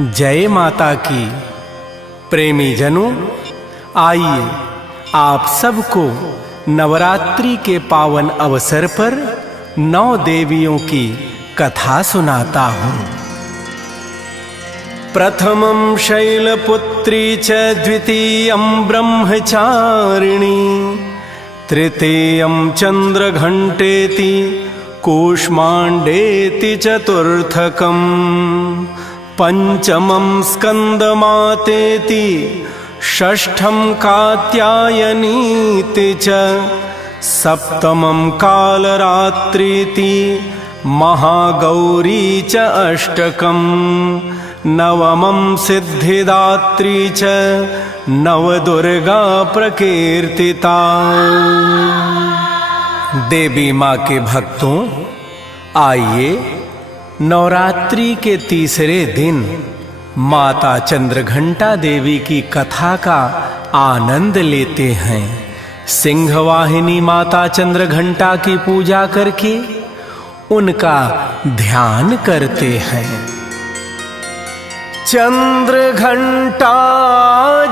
जय माता की। प्रेमी जनों, आइए आप सबको नवरात्रि के पावन अवसर पर 9 देवियों की कथा सुनाता हूँ। प्रथमं शैलपुत्री च द्वितीयं ब्रह्मचारिणी तृतीयं चंद्रघंटेति कूष्मांडेति चतुर्थकम् पंचमं स्कंदमातेति षष्ठं कात्यायनीति च सप्तमं कालरात्रीति महागौरी च अष्टकम् नवमं सिद्धिदात्री च नवदुर्गा प्रकीर्तिता। देवी माँ के भक्तों, आइए नवरात्रि के तीसरे दिन माता चंद्रघंटा देवी की कथा का आनंद लेते हैं। सिंहवाहिनी माता चंद्रघंटा की पूजा करके उनका ध्यान करते हैं। चंद्रघंटा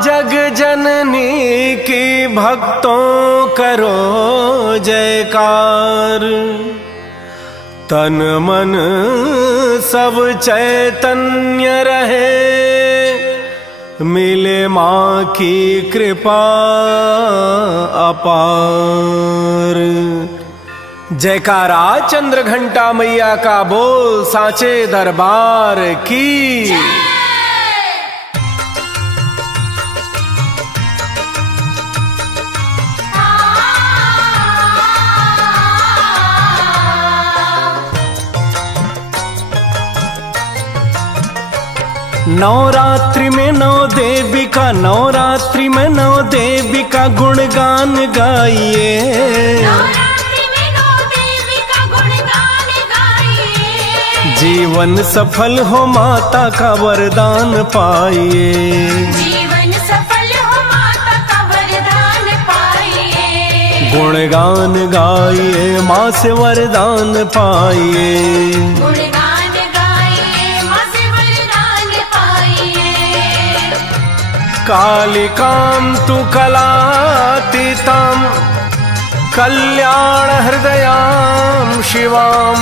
जग जननी की भक्तों करो जयकार, तन मन सब चैतन्य रहे, मिले माँ की कृपा अपार। जयकारा चंद्रघंटा मैया का बोल सांचे दरबार की। नवरात्रि में 9 देवी का, नवरात्रि में 9 देवी का गुणगान गाइए। नवरात्रि में 9 देवी का गुणगान गाइए। जीवन सफल हो माता का वरदान पाइए। जीवन सफल हो माता का वरदान पाइए। गुणगान गाइए, माँ से वरदान पाइए। कालिकां तु कलातीतां कल्याण हृदयां शिवां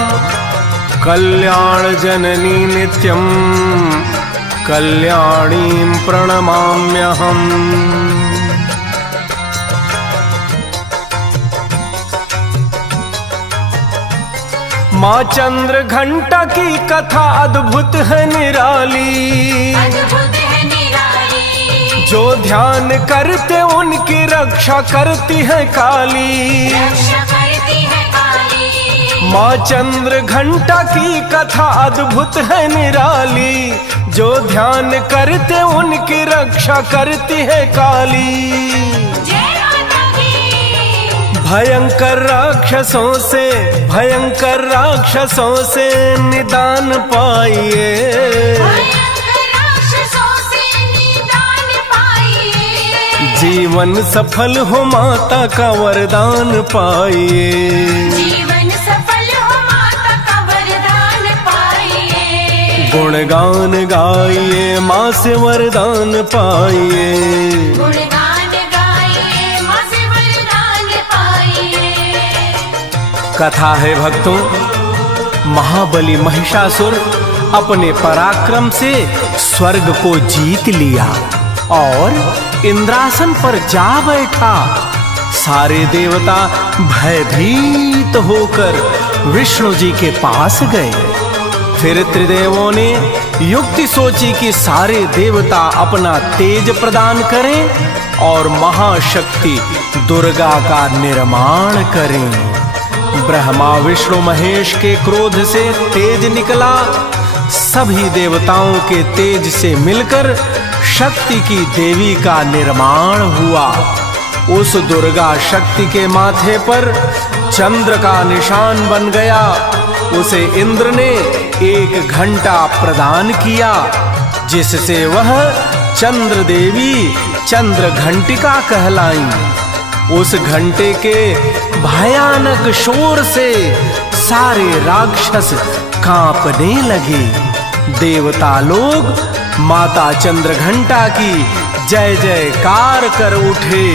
कल्याण जननी नित्यं कल्याणीं प्रणमाम्यहम्। माँ चंद्रघंटा की कथा अद्भुत है निराली, जो ध्यान करते उनकी रक्षा करती है काली। माँ चंद्रघंटा की कथा अद्भुत है निराली, जो ध्यान करते उनकी रक्षा करती है काली। भयंकर राक्षसों से निदान पाइए। जीवन सफल हो माता का वरदान पाइए। जीवन सफल हो माता का वरदान पाइए। गुणगान गाइए, माँ से वरदान पाइए। गुणगान गाइए, माँ से वरदान पाइए। कथा है भक्तों, महाबली महिषासुर अपने पराक्रम से स्वर्ग को जीत लिया और इंद्रासन पर जा बैठा। सारे देवता भयभीत होकर विष्णु जी के पास गए। फिर त्रिदेवों ने युक्ति सोची कि सारे देवता अपना तेज प्रदान करें और महाशक्ति दुर्गा का निर्माण करें। ब्रह्मा विष्णु महेश के क्रोध से तेज निकला। सभी देवताओं के तेज से मिलकर शक्ति की देवी का निर्माण हुआ। उस दुर्गा शक्ति के माथे पर चंद्र का निशान बन गया। उसे इंद्र ने 1 घंटा प्रदान किया, जिससे वह चंद्र देवी चंद्र घंटिका कहलाई। उस घंटे के भयानक शोर से सारे राक्षस कांपने लगे। देवता लोग माता चंद्रघंटा की जय जयकार कर उठे।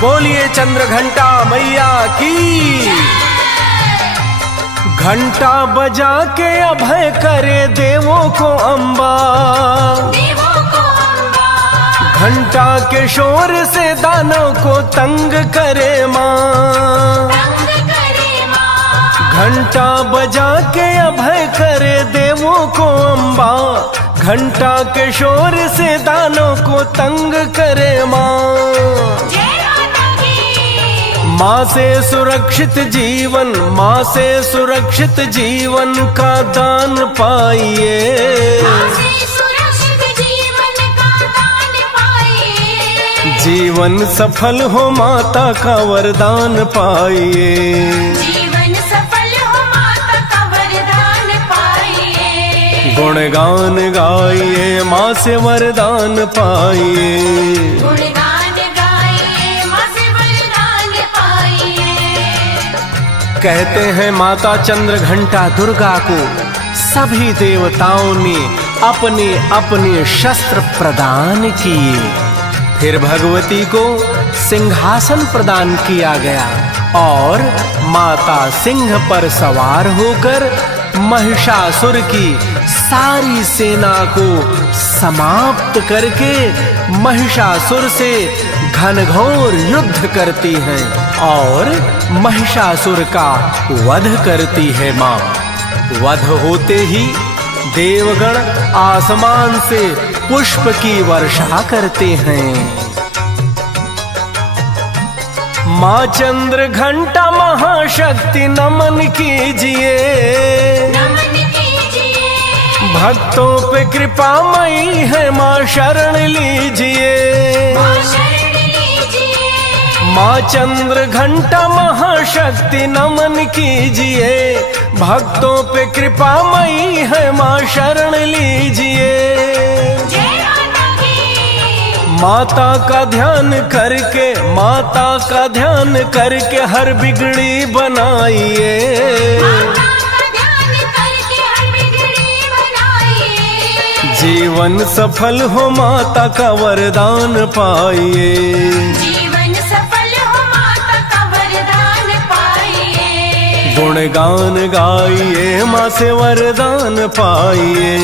बोलिए चंद्रघंटा मैया की। घंटा बजा के अभय करे देवों को अम्बा, देवों को अम्बा। घंटा के शोर से दानों को तंग करे माँ, तंग करे माँ। घंटा बजा के अभय करे देवों को अम्बा, घंटा के शोर से दानों को तंग करे माँ। जय माता की। माँ से सुरक्षित जीवन, माँ से सुरक्षित जीवन का दान पाइए। माँ से सुरक्षित जीवन का दान पाइए। जीवन सफल हो माता का वरदान पाइए। जीवन सफल हो माता का वरदान पाइए। गुणगान गाइए माँ से वरदान पाइए। गुणगान गाइए माँ से वरदान पाइए। कहते हैं माता चंद्रघंटा दुर्गा को सभी देवताओं ने अपने अपने शस्त्र प्रदान किए। फिर भगवती को सिंहासन प्रदान किया गया और माता सिंह पर सवार होकर महिषासुर की सारी सेना को समाप्त करके महिषासुर से घनघोर युद्ध करती हैं और महिषासुर का वध करती है माँ। वध होते ही देवगण आसमान से पुष्प की वर्षा करते हैं। माँ चंद्रघंटा महाशक्ति नमन कीजिए, नमन कीजिए। भक्तों पे कृपामयी है माँ शरण लीजिए। माँ शरण लीजिए। माँ चंद्रघंटा महाशक्ति नमन कीजिए, भक्तों पे कृपामयी है माँ शरण लीजिए। जय माता की। माता का ध्यान करके, माता का ध्यान करके हर बिगड़ी बनाइए। माता का ध्यान करके हर बिगड़ी बनाइए। जीवन सफल हो माता का वरदान पाइए। जीवन सफल हो माता का वरदान पाइए। गुणगान गाइए माँ से वरदान पाइए।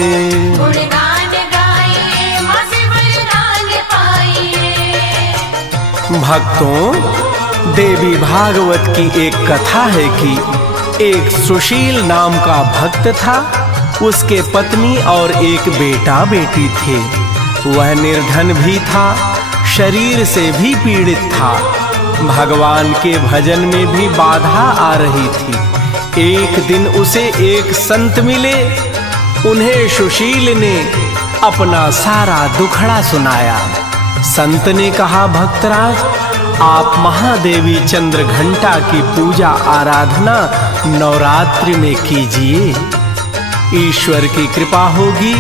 गुणगान गाइए माँ से वरदान पाइए। भक्तों, देवी भागवत की एक कथा है कि एक सुशील नाम का भक्त था। उसके पत्नी और एक बेटा बेटी थे। वह निर्धन भी था, शरीर से भी पीड़ित था, भगवान के भजन में भी बाधा आ रही थी। एक दिन उसे एक संत मिले। उन्हें सुशील ने अपना सारा दुखड़ा सुनाया। संत ने कहा, भक्तराज, आप महादेवी चंद्रघंटा की पूजा आराधना नवरात्रि में कीजिए। ईश्वर की कृपा होगी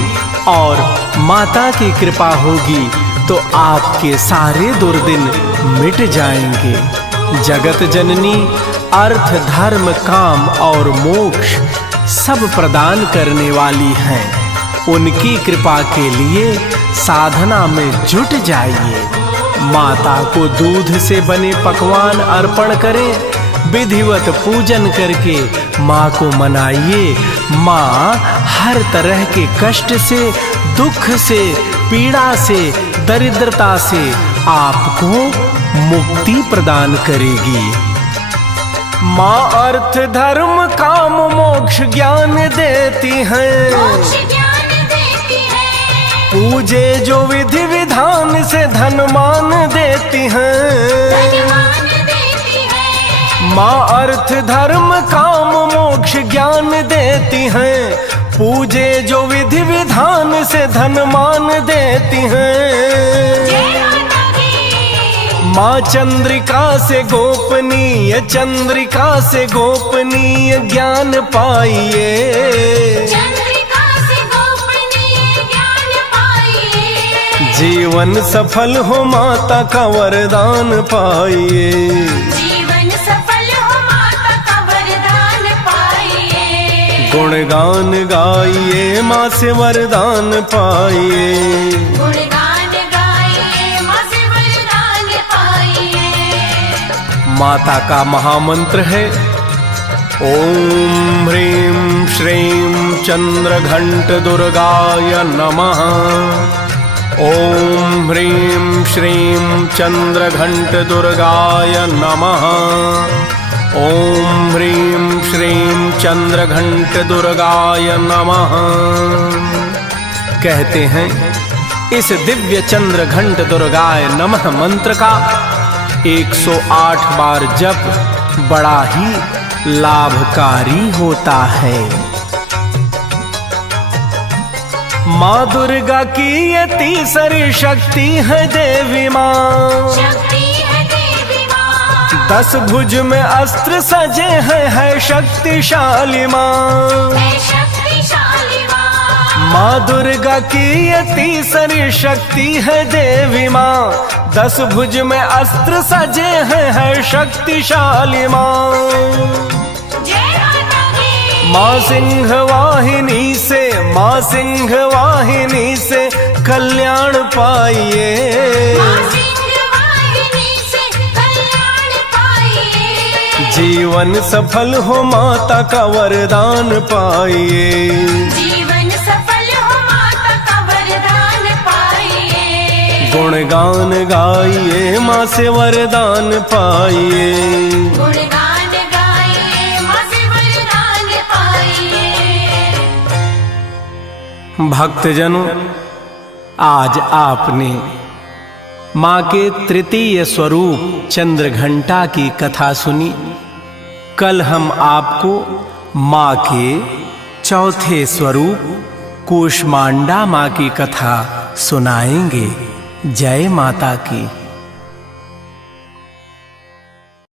और माता की कृपा होगी तो आपके सारे दुर्दिन मिट जाएंगे। जगत जननी अर्थ, धर्म, काम और मोक्ष सब प्रदान करने वाली हैं। उनकी कृपा के लिए साधना में जुट जाइए। माता को दूध से बने पकवान अर्पण करें। विधिवत पूजन करके माँ को मनाइए। माँ हर तरह के कष्ट से, दुख से, पीड़ा से, दरिद्रता से आपको मुक्ति प्रदान करेगी। माँ अर्थ, धर्म, काम, मोक्ष ज्ञान देती हैं। मोक्ष ज्ञान देती है। पूजे जो विधि विधान से धन मान देती हैं। धनवान देती है। माँ अर्थ, धर्म, काम, मोक्ष ज्ञान देती हैं। पूजे जो विधि विधान से धन मान देती हैं। जय माता की। माँ चंद्रिका से गोपनीय, चंद्रिका से गोपनीय ज्ञान पाइए। चंद्रिका से गोपनीय ज्ञान पाइए। जीवन सफल हो माता का वरदान पाइए। जीवन सफल हो माता का वरदान पाइए। गुणगान गाइए माँ से वरदान पाइए। गुणगान गाइए माँ से वरदान पाइए। माता का महामंत्र है ओम ह्रीं श्रीं चंद्रघंट दुर्गाय नमः। ओम ह्रीं श्रीं चंद्रघंट दुर्गाय नमः। ओम ह्रीं श्रीं चंद्रघंट दुर्गाय नमः। कहते हैं इस दिव्य चंद्रघंट दुर्गाय नमः मंत्र का 108 बार जप बड़ा ही लाभकारी होता है। माँ दुर्गा की ये तीसरी शक्ति है देवी माँ। शक्ति है देवी माँ। 10 भुज में अस्त्र सजे है शक्तिशाली माँ। है शक्तिशाली माँ। माँ दुर्गा की ये तीसरी शक्ति है देवी माँ। 10 भुज में अस्त्र सजे है शक्तिशाली माँ। जय माता दी। माँ सिंह वाहिनी से, माँ सिंह वाहिनी से कल्याण पाइए। माँ सिंह वाहिनी से कल्याण पाइए। जीवन सफल हो माता का वरदान पाइए। जीवन सफल हो माता का वरदान पाइए। गुणगान गाइए माँ से वरदान पाइए। गुणगान गाइए माँ से वरदान पाइए। भक्तजनों, आज आपने माँ के तृतीय स्वरूप चंद्रघंटा की कथा सुनी। कल हम आपको माँ के चौथे स्वरूप कूष्मांडा माँ की कथा सुनाएंगे। जय माता की।